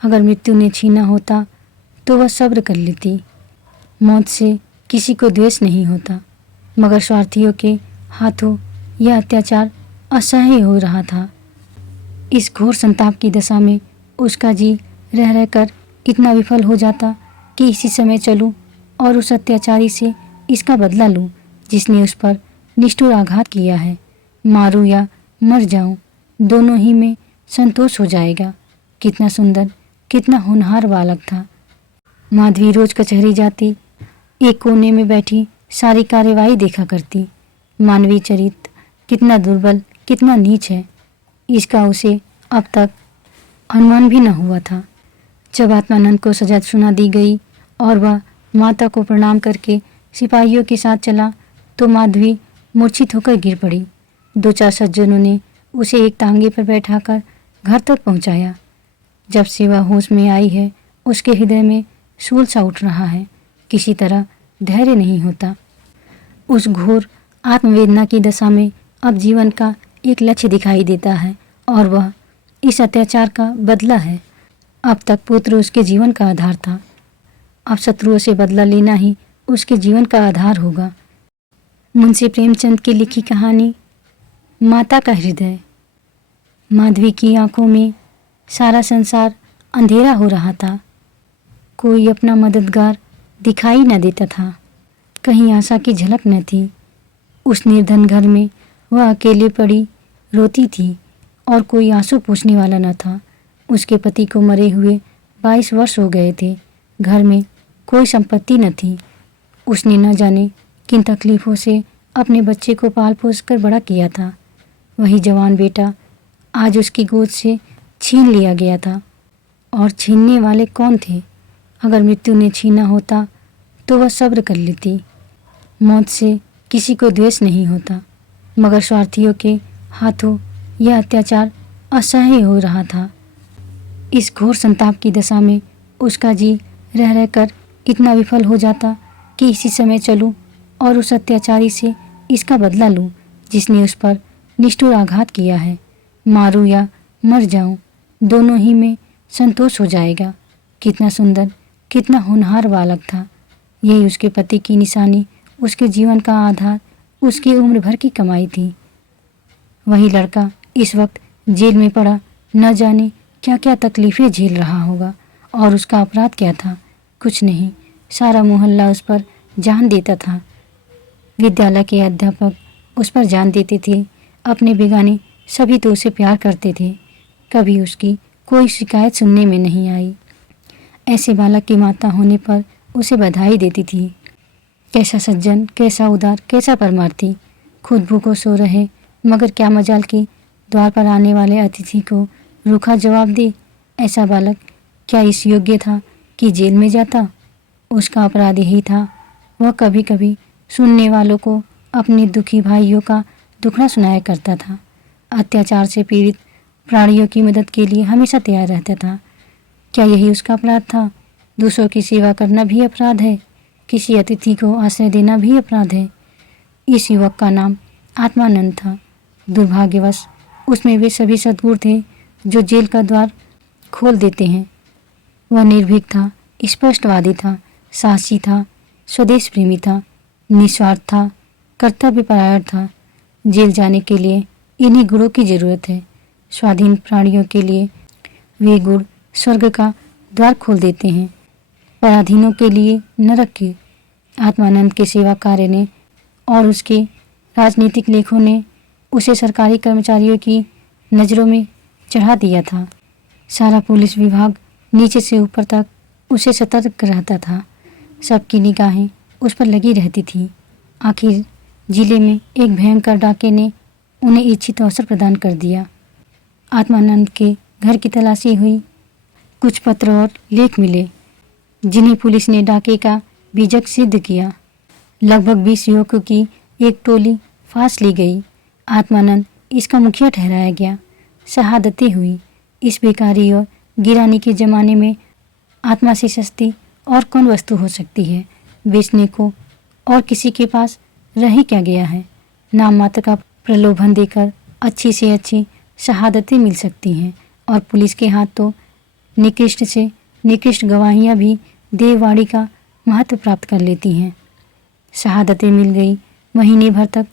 अगर मृत्यु ने छीना होता तो वह सब्र कर लेती। मौत से किसी को द्वेष नहीं होता, मगर स्वार्थियों के हाथों यह अत्याचार असह्य हो रहा था। इस घोर संताप की दशा में उसका जी रह रहकर इतना विफल हो जाता कि इसी समय चलूं और उस अत्याचारी से इसका बदला लूं जिसने उस पर निष्ठुर आघात किया है। मारूं या मर जाऊं, दोनों ही में संतोष हो जाएगा। कितना सुंदर, कितना होनहार बालक था। माधवी रोज कचहरी जाती, एक कोने में बैठी सारी कार्यवाही देखा करती। मानवीय चरित्र कितना दुर्बल, कितना नीच है, इसका उसे अब तक अनुमान भी न हुआ था। जब आत्मानंद को सजा सुना दी गई और वह माता को प्रणाम करके सिपाहियों के साथ चला तो माधवी मूर्छित होकर गिर पड़ी। 2-4 सज्जनों ने उसे एक तांगे पर बैठाकर घर तक पहुंचाया। जब से वह होश में आई है उसके हृदय में शूल सा उठ रहा है। किसी तरह धैर्य नहीं होता। उस घोर आत्मवेदना की दशा में अब जीवन का एक लक्ष्य दिखाई देता है और वह इस अत्याचार का बदला है। अब तक पुत्र उसके जीवन का आधार था, अब शत्रुओं से बदला लेना ही उसके जीवन का आधार होगा। मुंशी प्रेमचंद की लिखी कहानी माता का हृदय। माधवी की आंखों में सारा संसार अंधेरा हो रहा था। कोई अपना मददगार दिखाई न देता था, कहीं आशा की झलक न थी। उस निर्धन घर में वह अकेले पड़ी रोती थी और कोई आंसू पूछने वाला न था। उसके पति को मरे हुए 22 वर्ष हो गए थे। घर में कोई संपत्ति न थी। उसने न जाने किन तकलीफ़ों से अपने बच्चे को पाल पोस कर बड़ा किया था। वही जवान बेटा आज उसकी गोद से छीन लिया गया था। और छीनने वाले कौन थे? अगर मृत्यु ने छीना होता तो वह सब्र कर लेती। मौत से किसी को द्वेष नहीं होता, मगर स्वार्थियों के हाथों यह अत्याचार असह्य हो रहा था। इस घोर संताप की दशा में उसका जी रह रहकर इतना विफल हो जाता कि इसी समय चलूं और उस अत्याचारी से इसका बदला लूं जिसने उस पर निष्ठुर आघात किया है। मारूं या मर जाऊं, दोनों ही में संतोष हो जाएगा। कितना सुंदर, कितना होनहार बालक था। यही उसके पति की निशानी, उसके जीवन का आधार, उसकी उम्र भर की कमाई थी। वही लड़का इस वक्त जेल में पड़ा न जाने क्या क्या तकलीफ़ें झेल रहा होगा। और उसका अपराध क्या था? कुछ नहीं। सारा मोहल्ला उस पर जान देता था। विद्यालय के अध्यापक उस पर जान देते थे। अपने बेगाने सभी तो उसे प्यार करते थे। कभी उसकी कोई शिकायत सुनने में नहीं आई। ऐसे बालक की माता होने पर उसे बधाई देती थी। कैसा सज्जन, कैसा उदार, कैसा परमार्थी। खुद भूखों सो रहे, मगर क्या मजाल कि द्वार पर आने वाले अतिथि को रूखा जवाब दे। ऐसा बालक क्या इस योग्य था कि जेल में जाता? उसका अपराध यही था, वह कभी कभी सुनने वालों को अपने दुखी भाइयों का दुखड़ा सुनाया करता था। अत्याचार से पीड़ित प्राणियों की मदद के लिए हमेशा तैयार रहता था। क्या यही उसका अपराध था? दूसरों की सेवा करना भी अपराध है, किसी अतिथि को आश्रय देना भी अपराध है। इस युवक का नाम आत्मानंद था। दुर्भाग्यवश उसमें वे सभी सद्गुण थे जो जेल का द्वार खोल देते हैं। वह निर्भीक था, स्पष्टवादी था, साहसी था, स्वदेश प्रेमी था, निस्वार्थ था, कर्तव्यपरायण था। जेल जाने के लिए इन्हीं गुणों की जरूरत है। स्वाधीन प्राणियों के लिए वे गुण स्वर्ग का द्वार खोल देते हैं, पराधीनों के लिए नरक के। आत्मानंद के सेवा कार्य ने और उसके राजनीतिक लेखों ने उसे सरकारी कर्मचारियों की नज़रों में चढ़ा दिया था। सारा पुलिस विभाग नीचे से ऊपर तक उसे सतर्क रहता था। सबकी निगाहें उस पर लगी रहती थी। आखिर जिले में एक भयंकर डाके ने उन्हें इच्छित अवसर प्रदान कर दिया। आत्मानंद के घर की तलाशी हुई। कुछ पत्र और लेख मिले जिन्हें पुलिस ने डाके का बीजक सिद्ध किया। लगभग 20 युवकों की एक टोली फांस ली गई। आत्मानंद इसका मुखिया ठहराया गया। शहादतें हुई। इस बेकारी और गिरानी के ज़माने में आत्मा से सस्ती और कौन वस्तु हो सकती है? बेचने को और किसी के पास रह ही क्या गया है? नाम मात्र का प्रलोभन देकर अच्छी से अच्छी शहादतें मिल सकती हैं और पुलिस के हाथ तो निकृष्ट से निकृष्ट गवाहियाँ भी देववाणी का महत्व प्राप्त कर लेती हैं। शहादतें मिल गई। महीने भर तक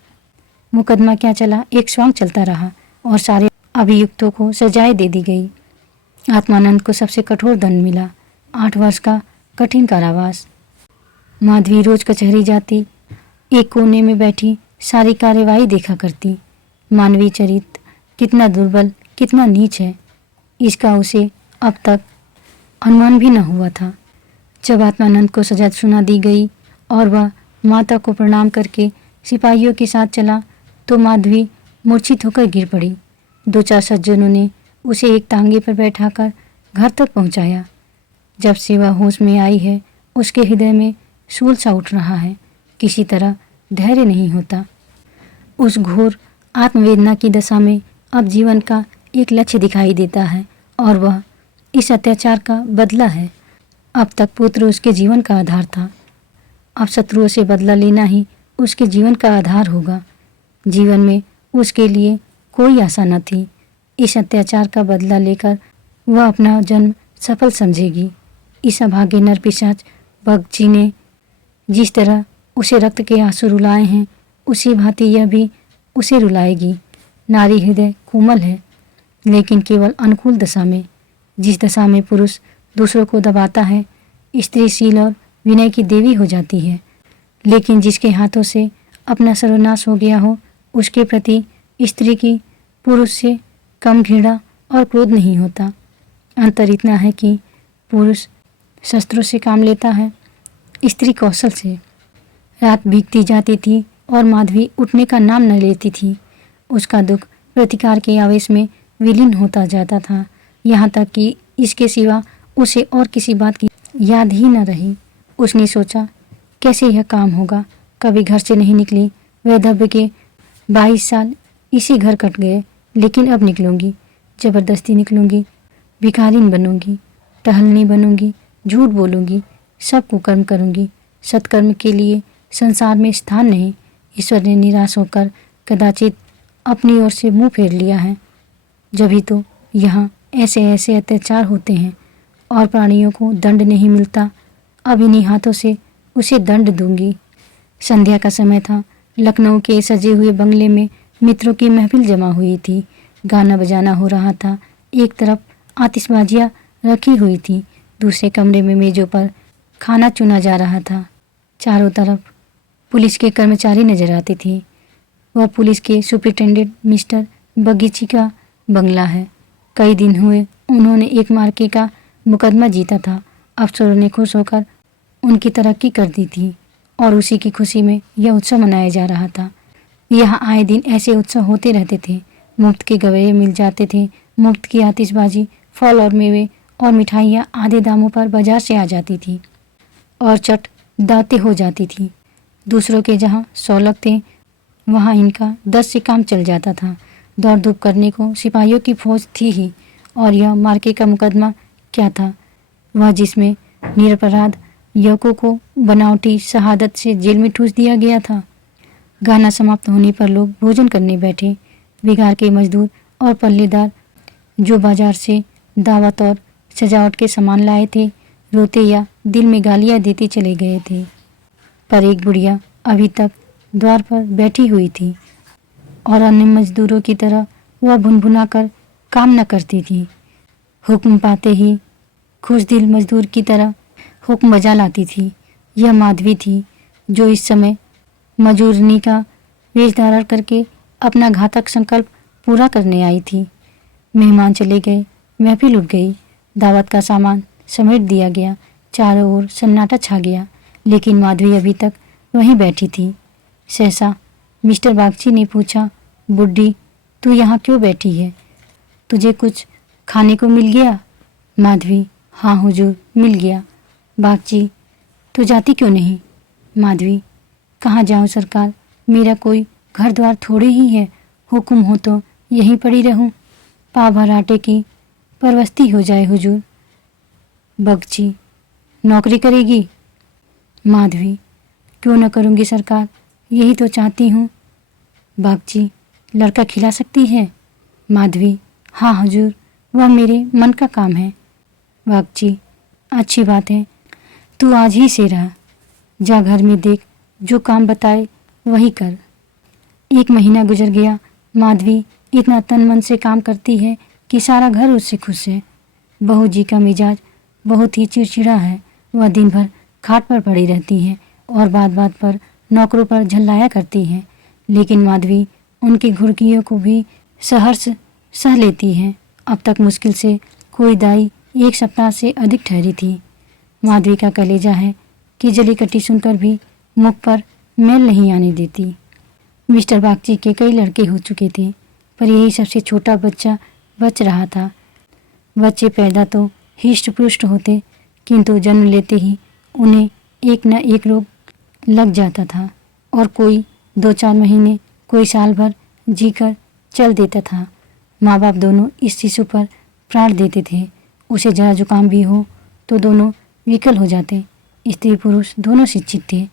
मुकदमा क्या चला, एक स्वांग चलता रहा और सारे अभियुक्तों को सजाएं दे दी गई। आत्मानंद को सबसे कठोर दंड मिला, 8 वर्ष का कठिन कारावास। माधवी रोज कचहरी जाती, एक कोने में बैठी सारी कार्यवाही देखा करती। मानवीय चरित्र कितना दुर्बल, कितना नीच है, इसका उसे अब तक अनुमान भी न हुआ था। जब आत्मानंद को सजा सुना दी गई और वह माता को प्रणाम करके सिपाहियों के साथ चला तो माधवी मूर्छित होकर गिर पड़ी। 2-4 सज्जनों ने उसे एक तांगे पर बैठाकर घर तक पहुंचाया। जब से वह होश में आई है, उसके हृदय में शूल सा उठ रहा है। किसी तरह धैर्य नहीं होता। उस घोर आत्मवेदना की दशा में अब जीवन का एक लक्ष्य दिखाई देता है और वह इस अत्याचार का बदला है। अब तक पुत्र उसके जीवन का आधार था, अब शत्रुओं से बदला लेना ही उसके जीवन का आधार होगा। जीवन में उसके लिए कोई आशा न थी। इस अत्याचार का बदला लेकर वह अपना जन्म सफल समझेगी। इस अभागे नर पिशाच बगची ने जिस तरह उसे रक्त के आंसू रुलाए हैं, उसी भांति यह भी उसे रुलाएगी। नारी हृदय कोमल है, लेकिन केवल अनुकूल दशा में। जिस दशा में पुरुष दूसरों को दबाता है, स्त्री शील और विनय की देवी हो जाती है। लेकिन जिसके हाथों से अपना सर्वनाश हो गया हो, उसके प्रति स्त्री की पुरुष से कम घृणा और क्रोध नहीं होता। अंतर इतना है कि पुरुष शस्त्रों से काम लेता है, स्त्री कौशल से। रात बीतती जाती थी और माधवी उठने का नाम न लेती थी। उसका दुख प्रतिकार के आवेश में विलीन होता जाता था, यहाँ तक कि इसके सिवा उसे और किसी बात की याद ही न रही। उसने सोचा, कैसे यह काम होगा। कभी घर से नहीं निकली। वैधव्य के 22 साल इसी घर कट गए, लेकिन अब निकलूंगी, जबरदस्ती निकलूंगी। भिखारिन बनूंगी, टहलनी बनूंगी, झूठ बोलूंगी, सब कुकर्म करूंगी। सत्कर्म के लिए संसार में स्थान नहीं। ईश्वर ने निराश होकर कदाचित अपनी ओर से मुंह फेर लिया है। जभी तो यहाँ ऐसे ऐसे अत्याचार होते हैं और प्राणियों को दंड नहीं मिलता। अब इन्हीं हाथों से उसे दंड दूंगी। संध्या का समय था। लखनऊ के सजे हुए बंगले में मित्रों की महफिल जमा हुई थी। गाना बजाना हो रहा था। एक तरफ आतिशबाजियाँ रखी हुई थी, दूसरे कमरे में मेजों पर खाना चुना जा रहा था। चारों तरफ पुलिस के कर्मचारी नजर आते थे। वह पुलिस के सुपरिटेंडेंट मिस्टर बगीची का बंगला है। कई दिन हुए उन्होंने एक मार्के का मुकदमा जीता था। अफसरों ने खुश होकर उनकी तरक्की कर दी थी और उसी की खुशी में यह उत्सव मनाया जा रहा था। यहाँ आए दिन ऐसे उत्सव होते रहते थे। मुफ्त के गवेरे मिल जाते थे, मुफ्त की आतिशबाजी, फल और मेवे और मिठाइयाँ आधे दामों पर बाजार से आ जाती थी और चट दाते हो जाती थी। दूसरों के जहाँ 100 लगते, वहाँ इनका 10 से काम चल जाता था। दौड़ धूप करने को सिपाहियों की फौज थी ही। और यह मार्के का मुकदमा क्या था, वह जिसमें निरपराध युवकों को बनावटी शहादत से जेल में ठूस दिया गया था। गाना समाप्त होने पर लोग भोजन करने बैठे। बिगार के मजदूर और पल्लेदार जो बाजार से दावत और सजावट के सामान लाए थे, रोते या दिल में गालियाँ देते चले गए थे। पर एक बुढ़िया अभी तक द्वार पर बैठी हुई थी और अन्य मजदूरों की तरह वह भुनभुना कर काम न करती थी। हुक्म पाते ही खुश दिल मजदूर की तरह हुक्म बजा लाती थी। यह माधवी थी जो इस समय मजूरनी का वेश धारण करके अपना घातक संकल्प पूरा करने आई थी। मेहमान चले गए, महफिल उठ गई, दावत का सामान समेट दिया गया, चारों ओर सन्नाटा छा गया, लेकिन माधवी अभी तक वहीं बैठी थी। सहसा मिस्टर बागची ने पूछा, बुड्ढी तू यहाँ क्यों बैठी है? तुझे कुछ खाने को मिल गया? माधवी, हाँ हुजूर, मिल गया। बागची, तू जाती क्यों नहीं? माधवी, कहाँ जाऊँ सरकार, मेरा कोई घर द्वार थोड़े ही है, हुक्म हो तो यहीं पड़ी रहूँ, पाव भर आटे की परवस्ती हो जाए हुजूर। बगची, नौकरी करेगी? माधवी, क्यों न करूँगी सरकार, यही तो चाहती हूँ। बागची, लड़का खिला सकती है? माधवी, हाँ हुजूर, वह मेरे मन का काम है। बागची, अच्छी बात है, तू आज ही से रहा। जा घर में देख, जो काम बताए वही कर। 1 महीना गुजर गया। माधवी इतना तन मन से काम करती है कि सारा घर उससे खुश है। बहू जी का मिजाज बहुत ही चिड़चिड़ा है। वह दिन भर खाट पर पड़ी रहती है और बात बात पर नौकरों पर झल्लाया करती है, लेकिन माधवी उनकी घुड़कियों को भी सहर्ष सह लेती है। अब तक मुश्किल से कोई दाई 1 सप्ताह से अधिक ठहरी थी। माधवी का कलेजा है कि जली कटी सुनकर भी मुख पर मैल नहीं आने देती। मिस्टर बागची के कई लड़के हो चुके थे, पर यही सबसे छोटा बच्चा बच रहा था। बच्चे पैदा तो हिष्ट पुष्ट होते, किंतु जन्म लेते ही उन्हें एक न एक रोग लग जाता था और कोई 2-4 महीने, कोई साल भर जीकर चल देता था। माँ बाप दोनों इस शिशु पर प्राण देते थे। उसे जरा जुकाम भी हो तो दोनों विकल हो जाते। स्त्री पुरुष दोनों शिक्षित थे,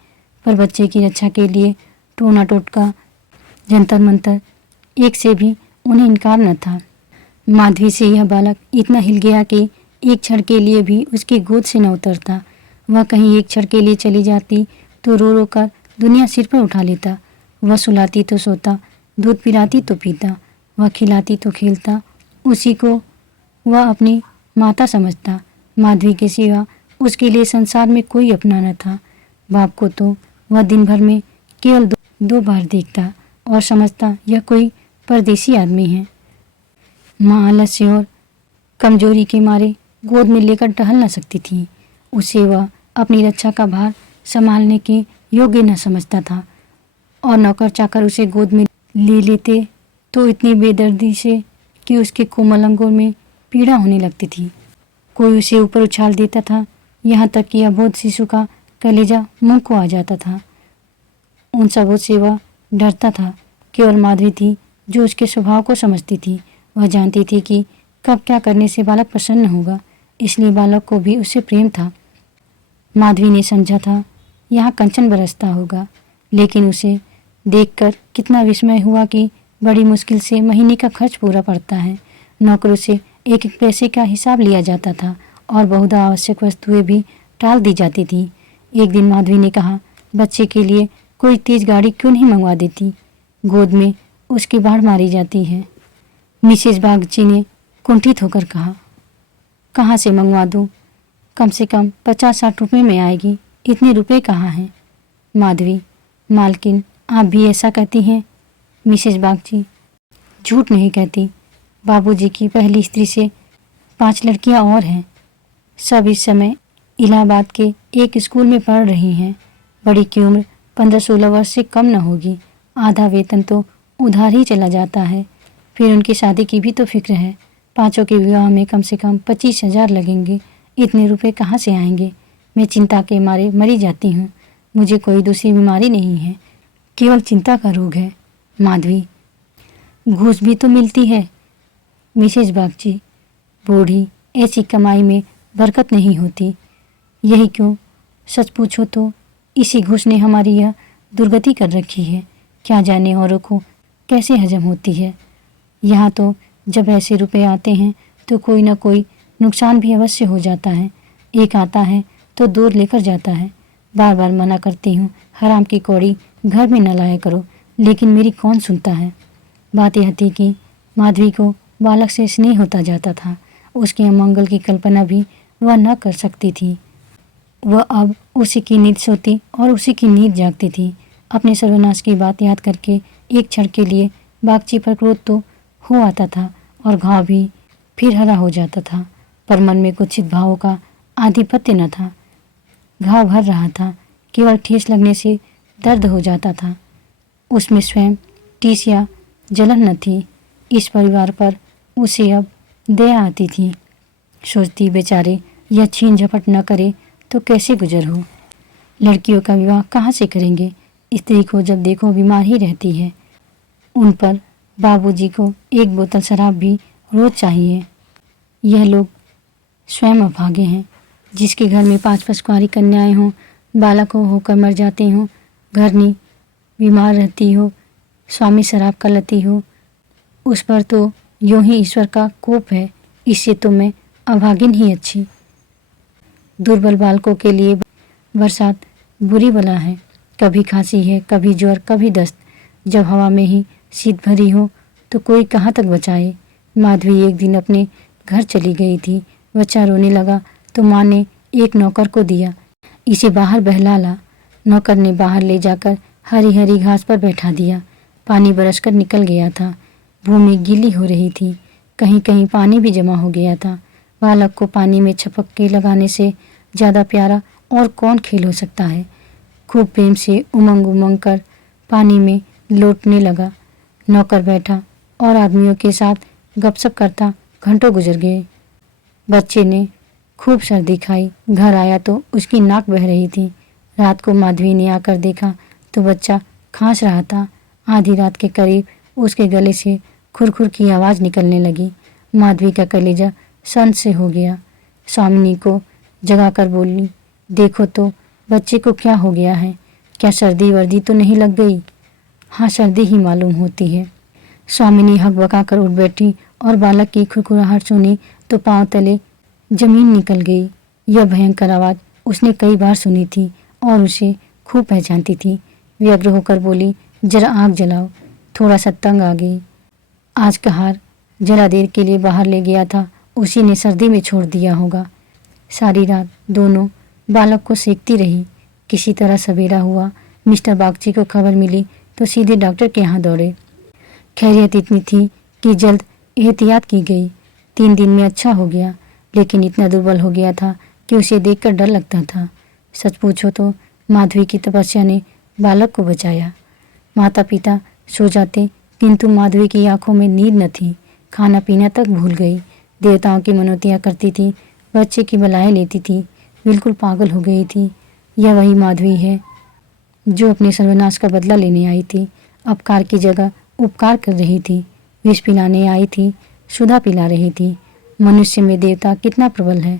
पर बच्चे की रक्षा के लिए टोना टोटका, जंतर मंतर, एक से भी उन्हें इनकार न था। माधवी से यह बालक इतना हिल गया कि एक क्षण के लिए भी उसकी गोद से न उतरता। वह कहीं एक क्षण के लिए चली जाती तो रो रो कर दुनिया सिर पर उठा लेता। वह सुलाती तो सोता, दूध पिलाती तो पीता, वह खिलाती तो खेलता। उसी को वह अपनी माता समझता। माधवी के सिवा उसके लिए संसार में कोई अपना न था। बाप को तो वह दिन भर में केवल 2 बार देखता और समझता यह कोई परदेसी आदमी है। माँ आलस्य और कमजोरी के मारे गोद में लेकर टहल न सकती थी। उसे वह अपनी रक्षा का भार संभालने के योग्य न समझता था और नौकर चाकर उसे गोद में ले लेते तो इतनी बेदर्दी से कि उसके कोमल अंगों में पीड़ा होने लगती थी। कोई उसे ऊपर उछाल देता था, यहाँ तक कि अबोध शिशु का कलेजा मुंह को आ जाता था। उन सबों से वह डरता था। केवल माधवी थी जो उसके स्वभाव को समझती थी। वह जानती थी कि कब क्या करने से बालक प्रसन्न होगा, इसलिए बालक को भी उससे प्रेम था। माधवी ने समझा था यहाँ कंचन बरसता होगा, लेकिन उसे देखकर कितना विस्मय हुआ कि बड़ी मुश्किल से महीने का खर्च पूरा पड़ता है। नौकरों से एक एक पैसे का हिसाब लिया जाता था और बहुधा आवश्यक वस्तुएं भी टाल दी जाती थी। एक दिन माधवी ने कहा, बच्चे के लिए कोई तेज गाड़ी क्यों नहीं मंगवा देती, गोद में उसकी बाढ़ मारी जाती है। मिसेज बागची ने कुंठित होकर कहा, कहाँ से मंगवा दूँ, कम से कम 50-60 रुपये में आएगी, इतने रुपए कहाँ हैं। माधवी, मालकिन आप भी ऐसा कहती हैं। मिसेज बागची, झूठ नहीं कहती। बाबूजी की पहली स्त्री से 5 लड़कियां और हैं। सब इस समय इलाहाबाद के एक स्कूल में पढ़ रही हैं। बड़ी की उम्र 15-16 वर्ष से कम न होगी। आधा वेतन तो उधार ही चला जाता है। फिर उनकी शादी की भी तो फिक्र है। 5 के विवाह में कम से कम 25,000 लगेंगे। इतने रुपए कहाँ से आएंगे। मैं चिंता के मारे मरी जाती हूँ। मुझे कोई दूसरी बीमारी नहीं है, केवल चिंता का रोग है। माधवी, घूस भी तो मिलती है। मिसेज बागची, बूढ़ी, ऐसी कमाई में बरकत नहीं होती। यही क्यों, सच पूछो तो इसी घूस ने हमारी यह दुर्गति कर रखी है। क्या जाने औरों को कैसे हजम होती है। यहाँ तो जब ऐसे रुपए आते हैं तो कोई ना कोई नुकसान भी अवश्य हो जाता है। एक आता है तो 2 लेकर जाता है। बार बार मना करती हूँ, हराम की कौड़ी घर में न लाया करो, लेकिन मेरी कौन सुनता है। बात यह थी कि माधवी को बालक से स्नेह होता जाता था। उसके अमंगल की कल्पना भी वह न कर सकती थी। वह अब उसी की नींद सोती और उसी की नींद जागती थी। अपने सर्वनाश की बात याद करके एक क्षण के लिए बागची पर क्रोध तो हो आता था और घाव भी फिर हरा हो जाता था, पर मन में कुत्सित भावों का आधिपत्य न था। घाव भर रहा था, केवल ठेस लगने से दर्द हो जाता था। उसमें स्वयं टीस या जलन न थी। इस परिवार पर उसे अब दया आती थी। सोचती, बेचारे यह छीन झपट न करे तो कैसे गुजर हो। लड़कियों का विवाह कहाँ से करेंगे। स्त्री को जब देखो बीमार ही रहती है। उन पर बाबूजी को 1 बोतल शराब भी रोज चाहिए। यह लोग स्वयं अभागे हैं। जिसके घर में 5 पसवारी कन्याएं हों, बालकों होकर मर जाते हों, घरनी बीमार रहती हो, स्वामी शराब का लती हो, उस पर तो यूं ही ईश्वर का कोप है। इससे तो मैं अभागिन ही अच्छी। दुर्बल बालकों के लिए बरसात बुरी बला है। कभी खांसी है, कभी ज्वर, कभी दस्त। जब हवा में ही शीत भरी हो तो कोई कहाँ तक बचाए। माधवी एक दिन अपने घर चली गई थी। बच्चा रोने लगा तो माँ ने एक नौकर को दिया, इसे बाहर बहला ला। नौकर ने बाहर ले जाकर हरी हरी घास पर बैठा दिया। पानी बरसकर निकल गया था। भूमि गीली हो रही थी, कहीं कहीं पानी भी जमा हो गया था। बालक को पानी में छपक के लगाने से ज़्यादा प्यारा और कौन खेल हो सकता है। खूब प्रेम से उमंग उमंग कर पानी में लौटने लगा। नौकर बैठा और आदमियों के साथ गपशप करता घंटों गुजर गए। बच्चे ने खूब सर्दी खाई। घर आया तो उसकी नाक बह रही थी। रात को माधवी ने आकर देखा तो बच्चा खांस रहा था। आधी रात के करीब उसके गले से खुरखुर की आवाज़ निकलने लगी। माधवी का कलेजा सन से हो गया। स्वामिनी को जगाकर बोली, देखो तो बच्चे को क्या हो गया है, क्या सर्दी वर्दी तो नहीं लग गई? हाँ, सर्दी ही मालूम होती है। स्वामिनी हकबकाकर उठ बैठी और बालक की खुरखुराहट सुनी तो पांव तले जमीन निकल गई। यह भयंकर आवाज़ उसने कई बार सुनी थी और उसे खूब पहचानती थी। व्यग्र होकर बोली, जरा आग जलाओ। थोड़ा सा तंग आ गई। आज का हार जरा देर के लिए बाहर ले गया था, उसी ने सर्दी में छोड़ दिया होगा। सारी रात दोनों बालक को सेकती रही। किसी तरह सवेरा हुआ। मिस्टर बागची को खबर मिली तो सीधे डॉक्टर के यहाँ दौड़े। खैरियत इतनी थी कि जल्द एहतियात की गई। 3 दिन में अच्छा हो गया, लेकिन इतना दुर्बल हो गया था कि उसे देखकर डर लगता था। सच पूछो तो माधवी की तपस्या ने बालक को बचाया। माता पिता सो जाते, किंतु माधवी की आंखों में नींद न थी। खाना पीना तक भूल गई। देवताओं की मनौतियाँ करती थी, बच्चे की बलाएं लेती थी। बिल्कुल पागल हो गई थी। यह वही माधवी है जो अपने सर्वनाश का बदला लेने आई थी। अपकार की जगह उपकार कर रही थी। विष पिलाने आई थी, सुधा पिला रही थी। मनुष्य में देवता कितना प्रबल है।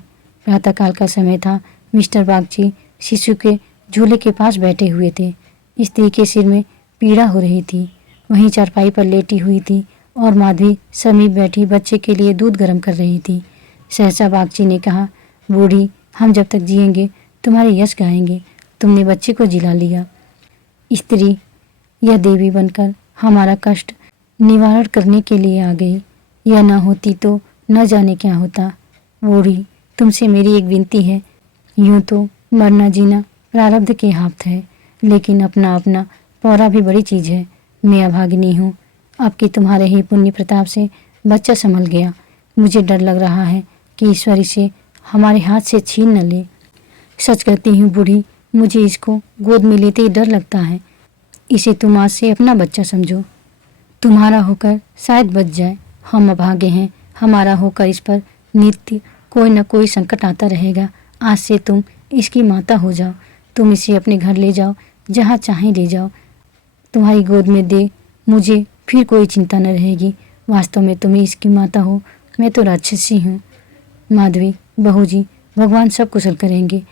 प्रातःकाल का समय था। मिस्टर बागची शिशु के झूले के पास बैठे हुए थे। स्त्री के सिर में पीड़ा हो रही थी, वहीं चारपाई पर लेटी हुई थी और माधवी समीप बैठी बच्चे के लिए दूध गर्म कर रही थी। सहसा बागची ने कहा, बूढ़ी, हम जब तक जिएंगे तुम्हारे यश गाएंगे। तुमने बच्चे को जिला लिया। स्त्री यह देवी बनकर हमारा कष्ट निवारण करने के लिए आ गई। यह न होती तो न जाने क्या होता। बूढ़ी, तुमसे मेरी एक विनती है। यूं तो मरना जीना प्रारब्ध के हाथ है, लेकिन अपना अपना पौरा भी बड़ी चीज़ है। मैं अभागिनी हूँ। अब कि तुम्हारे ही पुण्य प्रताप से बच्चा संभल गया, मुझे डर लग रहा है कि ईश्वर इसे हमारे हाथ से छीन न ले। सच कहती हूँ बूढ़ी, मुझे इसको गोद में लेते ही डर लगता है। इसे तुम आज से अपना बच्चा समझो। तुम्हारा होकर शायद बच जाए। हम अभागे हैं, हमारा होकर इस पर नित्य कोई न कोई संकट आता रहेगा। आज से तुम इसकी माता हो जाओ। तुम इसे अपने घर ले जाओ, जहाँ चाहें ले जाओ। तुम्हारी गोद में दे मुझे, फिर कोई चिंता न रहेगी। वास्तव में तुम इसकी माता हो, मैं तो राक्षसी हूँ। माधवी, बहू जी, भगवान सब कुशल करेंगे।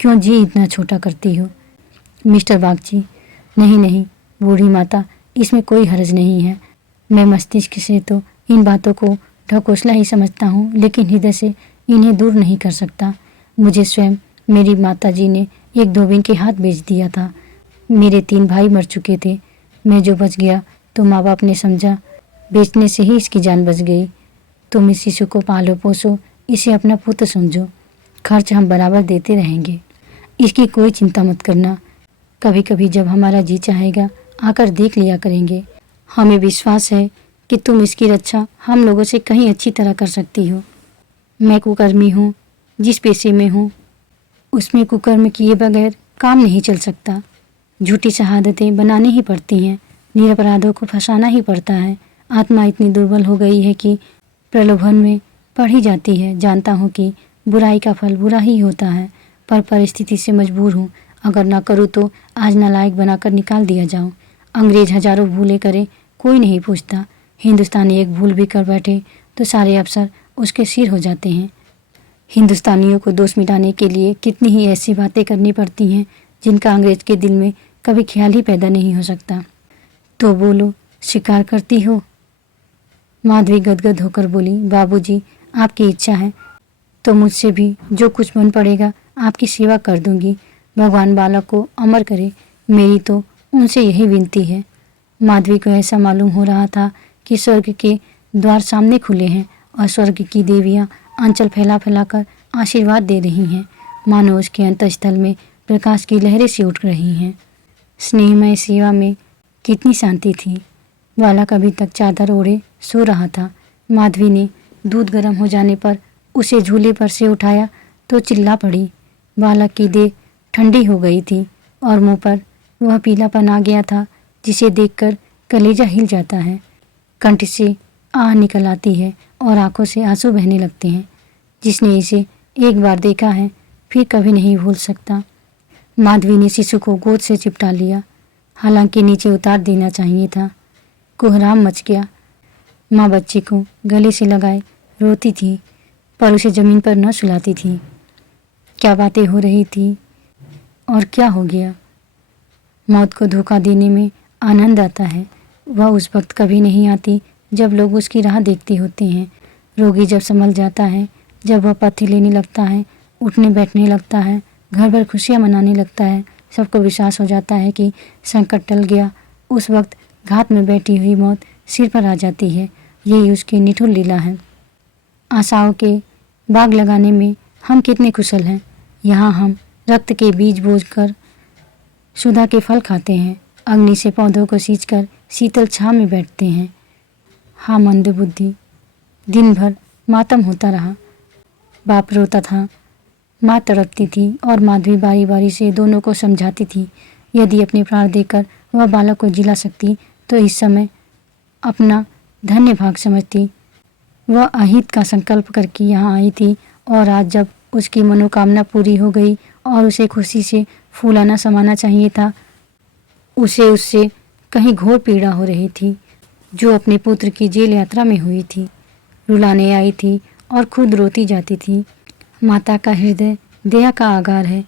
क्यों जी इतना छोटा करती हो? मिस्टर बागची, नहीं नहीं बूढ़ी माता, इसमें कोई हर्ज नहीं है। मैं मस्तिष्क से तो इन बातों को ढकोसला ही समझता हूँ, लेकिन हृदय से इन्हें दूर नहीं कर सकता। मुझे स्वयं मेरी माताजी ने एक धोबी के हाथ बेच दिया था। मेरे 3 भाई मर चुके थे। मैं जो बच गया तो माँ बाप ने समझा बेचने से ही इसकी जान बच गई। तुम इस शिशु को पालो पोसो, इसे अपना पुत्र समझो। खर्च हम बराबर देते रहेंगे, इसकी कोई चिंता मत करना। कभी कभी जब हमारा जी चाहेगा आकर देख लिया करेंगे। हमें विश्वास है कि तुम इसकी रक्षा हम लोगों से कहीं अच्छी तरह कर सकती हो। मैं कुकर्मी हूँ। जिस पेशे में हूँ उसमें कुकर्म किए बगैर काम नहीं चल सकता। झूठी शहादतें बनानी ही पड़ती हैं, निरपराधों को फंसाना ही पड़ता है। आत्मा इतनी दुर्बल हो गई है कि प्रलोभन में पड़ ही जाती है। जानता हूँ कि बुराई का फल बुरा ही होता है, पर परिस्थिति से मजबूर हूँ। अगर ना करूँ तो आज नालायक बनाकर निकाल दिया जाऊँ। अंग्रेज हजारों भूले करे, कोई नहीं पूछता। हिंदुस्तानी एक भूल भी कर बैठे तो सारे अफसर उसके सिर हो जाते हैं। हिंदुस्तानियों को दोष मिटाने के लिए कितनी ही ऐसी बातें करनी पड़ती हैं जिनका अंग्रेज के दिल में कभी ख्याल ही पैदा नहीं हो सकता। तो बोलो, शिकार करती हो? माधवी गदगद होकर बोली, बाबूजी, आपकी इच्छा है तो मुझसे भी जो कुछ बन पड़ेगा आपकी सेवा कर दूंगी। भगवान बालक को अमर करे, मेरी तो उनसे यही विनती है। माधवी को ऐसा मालूम हो रहा था कि स्वर्ग के द्वार सामने खुले हैं और स्वर्ग की देवियां आंचल फैला फैला कर आशीर्वाद दे रही हैं। मानो उसके अंतस्थल में प्रकाश की लहरें सी उठ रही हैं। स्नेहमय सेवा में कितनी शांति थी। बालक अभी तक चादर ओढ़े सो रहा था। माधवी ने दूध गर्म हो जाने पर उसे झूले पर से उठाया तो चिल्ला पड़ी। बालक की देह ठंडी हो गई थी और मुंह पर वह पीलापन आ गया था जिसे देखकर कलेजा हिल जाता है। कंठ से आह निकल आती है और आंखों से आंसू बहने लगते हैं। जिसने इसे एक बार देखा है फिर कभी नहीं भूल सकता। माधवी ने शिशु को गोद से चिपटा लिया, हालांकि नीचे उतार देना चाहिए था। कोहराम मच गया। माँ बच्चे को गले से लगाए रोती थी पर उसे जमीन पर न सुलाती थी। क्या बातें हो रही थी और क्या हो गया। मौत को धोखा देने में आनंद आता है। वह उस वक्त कभी नहीं आती जब लोग उसकी राह देखते होते हैं। रोगी जब संभल जाता है, जब वह पथ्य लेने लगता है, उठने बैठने लगता है, घर भर खुशियाँ मनाने लगता है, सबको विश्वास हो जाता है कि संकट टल गया, उस वक्त घात में बैठी हुई मौत सिर पर आ जाती है। यही उसकी निठुर लीला है। आशाओं के बाग लगाने में हम कितने कुशल हैं। यहाँ हम रक्त के बीज बोझ कर सुधा के फल खाते हैं, अग्नि से पौधों को सींचकर शीतल छांव में बैठते हैं। हाँ मंद बुद्धि। दिन भर मातम होता रहा। बाप रोता था, माँ तड़पती थी और माधवी बारी बारी से दोनों को समझाती थी। यदि अपने प्राण देकर वह बालक को जिला सकती तो इस समय अपना धन्य भाग समझती। वह अहित का संकल्प करके यहाँ आई थी और आज जब उसकी मनोकामना पूरी हो गई और उसे खुशी से फूलाना समाना चाहिए था, उसे उससे कहीं घोर पीड़ा हो रही थी। जो अपने पुत्र की जेल यात्रा में हुई थी, रुलाने आई थी और खुद रोती जाती थी। माता का हृदय दया का आगार है।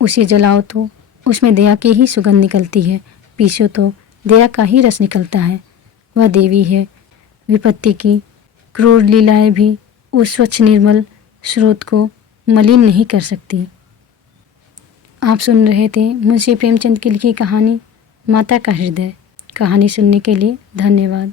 उसे जलाओ तो उसमें दया की ही सुगंध निकलती है, पीसो तो दया का ही रस निकलता है। वह देवी है। विपत्ति की क्रूर लीलाएं भी उस स्वच्छ निर्मल स्रोत को मलिन नहीं कर सकती। आप सुन रहे थे मुंशी प्रेमचंद की लिखी कहानी माता का हृदय। कहानी सुनने के लिए धन्यवाद।